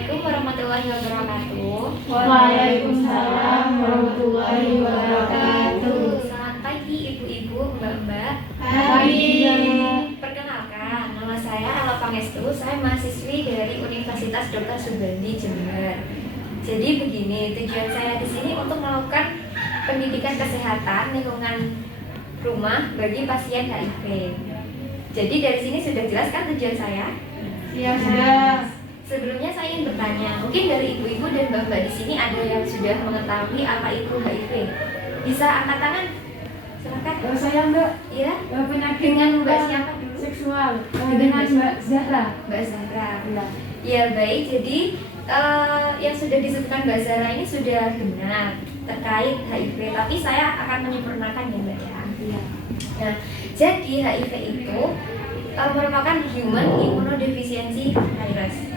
Assalamualaikum warahmatullahi wabarakatuh. Waalaikumsalam warahmatullahi wabarakatuh. Selamat pagi ibu-ibu, mbak-mbak. Pagi. Perkenalkan, nama saya Ella Pangestu. Saya mahasiswi dari Universitas Dr. Subandi Jember. Jadi begini, tujuan saya di sini untuk melakukan pendidikan kesehatan lingkungan rumah bagi pasien HIV. Jadi dari sini sudah jelas kan tujuan saya? Ya, sudah. Sebelumnya saya ingin bertanya, mungkin dari ibu-ibu dan mbak-mbak di sini ada yang sudah mengetahui apa itu HIV? Bisa angkat tangan? Silakan. Kalau saya Mbak, Iya. penyakit Dengan mbak siapa dulu? seksual. Dengan Dengan Mbak Zahra. Mbak Zahra. Ya. Ya baik, jadi yang sudah disebutkan Mbak Zahra ini sudah benar terkait HIV, tapi saya akan menyempurnakan ya Mbak ya. Iya. Nah, jadi HIV itu merupakan Human Immunodeficiency Virus.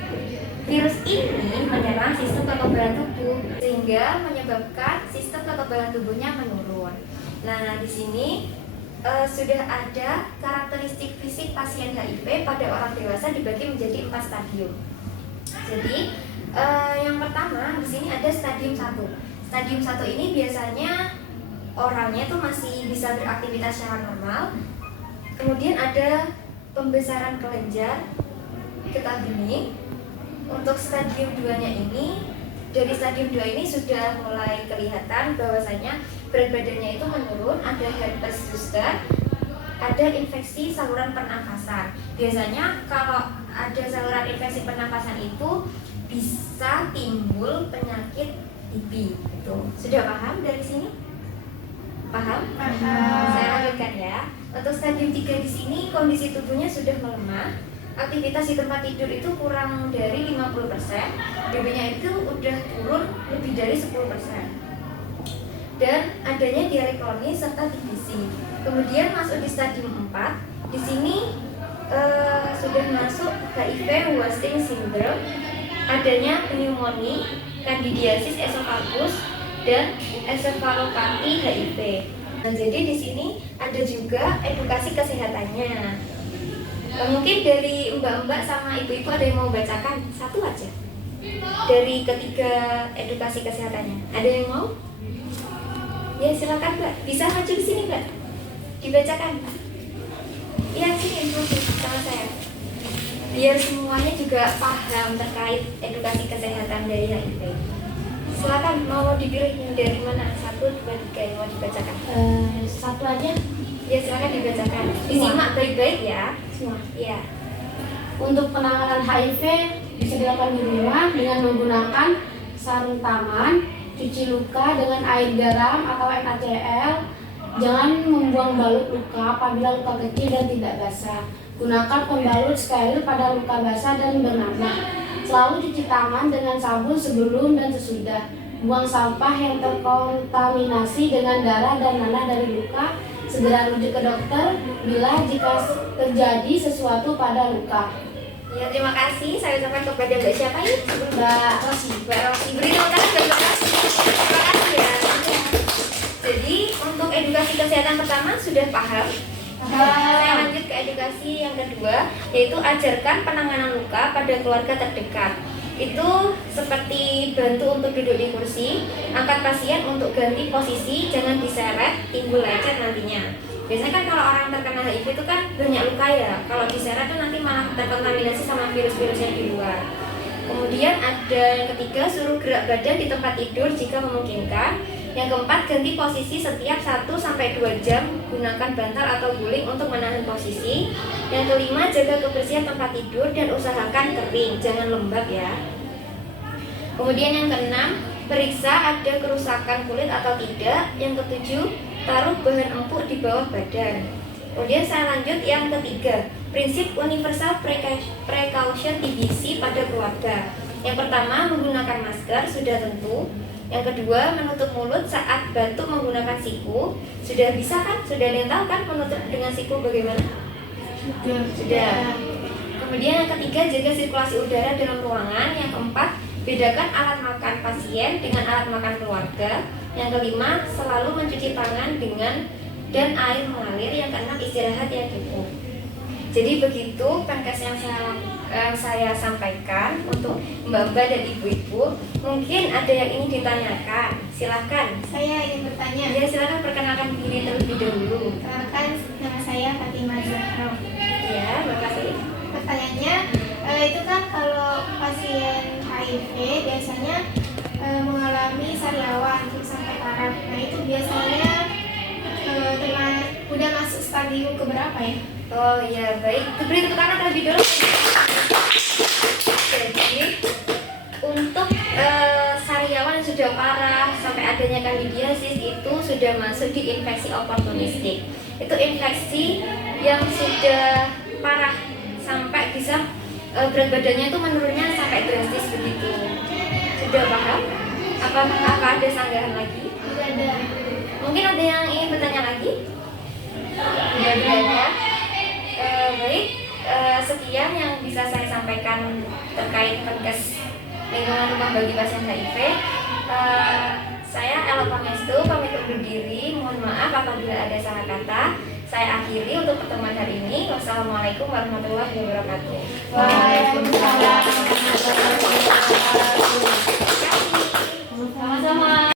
Virus ini menyerang sistem kekebalan tubuh sehingga menyebabkan sistem kekebalan tubuhnya menurun. Nah, di sini sudah ada karakteristik fisik pasien HIV pada orang dewasa dibagi menjadi 4 stadium. Jadi, yang pertama di sini ada stadium 1. Stadium 1 ini biasanya orangnya tuh masih bisa beraktivitas secara normal. Kemudian ada pembesaran kelenjar getah bening. Untuk stadium 2-nya ini, dari stadium 2 ini sudah mulai kelihatan bahwasanya berat badannya itu menurun, ada herpes zoster, ada infeksi saluran pernafasan. Biasanya kalau ada saluran infeksi pernafasan itu bisa timbul penyakit TB. Gitu. Sudah paham dari sini? Paham? Saya lanjutkan ya. Untuk stadium 3 di sini kondisi tubuhnya sudah melemah. Aktivitas di tempat tidur itu kurang dari 50%, BB-nya itu udah turun lebih dari 10%. Dan adanya diare kronis serta TBC. Kemudian masuk di stadium 4. Di sini sudah masuk HIV wasting syndrome, adanya pneumonia, candidiasis esophagus dan encephalopati HIV. Nah, jadi di sini ada juga edukasi kesehatannya. Mungkin dari mbak-mbak sama ibu-ibu ada yang mau bacakan satu aja dari ketiga edukasi kesehatannya. Ada yang mau? Ya silakan mbak. Bisa maju di sini mbak. Dibacakan. Iya sini sama saya. Biar semuanya juga paham terkait edukasi kesehatan dari HIV. Silakan mau dipilih dari mana? 1, 2, 3 yang mau dibacakan. Satu aja. Ya silakan dibacakan. Disimak baik-baik ya. Ya. Untuk penanganan HIV bisa dilakukan di rumah dengan menggunakan sarung tangan, cuci luka dengan air garam atau NaCl. Jangan membuang balut luka apabila luka kecil dan tidak basah. Gunakan pembalut steril pada luka basah dan bernanah. Selalu cuci tangan dengan sabun sebelum dan sesudah. Buang sampah yang terkontaminasi dengan darah dan nanah dari luka. Segera rujuk ke dokter jika terjadi sesuatu pada luka. Ya, terima kasih. Saya ucapkan kepada Mbak siapa ini? Mbak Rosi. Mbak Rosi. Beri tepuk tangan buat Mbak Rosi. Terima kasih ya. Jadi untuk edukasi kesehatan pertama sudah paham. Saya lanjut ke edukasi yang kedua, yaitu ajarkan penanganan luka pada keluarga terdekat. Itu seperti bantu untuk duduk di kursi, angkat pasien untuk ganti posisi, jangan diseret, timbul lecet nantinya. Biasanya kan kalau orang terkena HIV itu kan banyak luka ya, kalau diseret itu nanti malah terkontaminasi sama virus-virus yang di luar. Kemudian ada yang ketiga, suruh gerak badan di tempat tidur jika memungkinkan. Yang keempat, ganti posisi setiap 1-2 jam, gunakan bantal atau guling untuk menahan posisi. Yang kelima, jaga kebersihan tempat tidur dan usahakan kering, jangan lembab ya. Kemudian yang keenam, periksa ada kerusakan kulit atau tidak. Yang ketujuh, taruh bahan empuk di bawah badan. Kemudian saya lanjut yang ketiga, prinsip universal precaution TBC pada keluarga. Yang pertama, menggunakan masker, sudah tentu. Yang kedua, menutup mulut saat batuk menggunakan siku. Sudah bisa kan? Sudah ada yang tahu kan menutup dengan siku bagaimana? Sudah. Kemudian yang ketiga, jaga sirkulasi udara dalam ruangan. Yang keempat, bedakan alat makan pasien dengan alat makan keluarga. Yang kelima, selalu mencuci tangan dengan dan air mengalir. Yang keenam, istirahat yang cukup. Jadi begitu Penkes yang saya lakukan saya sampaikan untuk mbak-mbak dan ibu-ibu. Mungkin ada yang ingin ditanyakan, silahkan. Saya ingin bertanya. Ya, silahkan perkenalkan diri terlebih dahulu. Kenalkan, nama saya Fatimah Zahra. Ya, makasih. Pertanyaannya, itu kan kalau pasien HIV biasanya mengalami sariawan terus sampai parah. Nah itu biasanya udah masuk stadium keberapa ya? Oh ya, baik. Beri tepuk tangan terlebih dulu. Jadi untuk sariawan yang sudah parah sampai adanya kandidiasis itu sudah masuk di infeksi oportunistik. Itu infeksi yang sudah parah sampai bisa berat badannya itu menurunnya sampai drastis begitu. Sudah paham? Apa ada sanggahan lagi? Tidak ada. Mungkin ada yang ingin bertanya lagi? Tidak ada. Baik, sekian yang bisa saya sampaikan terkait Penkes lingkungan rumah bagi pasien HIV. Saya Ella Pangestu pamit undur diri. Mohon maaf apabila ada salah kata. Saya akhiri untuk pertemuan hari ini. Wassalamualaikum warahmatullahi wabarakatuh. Waalaikumsalam.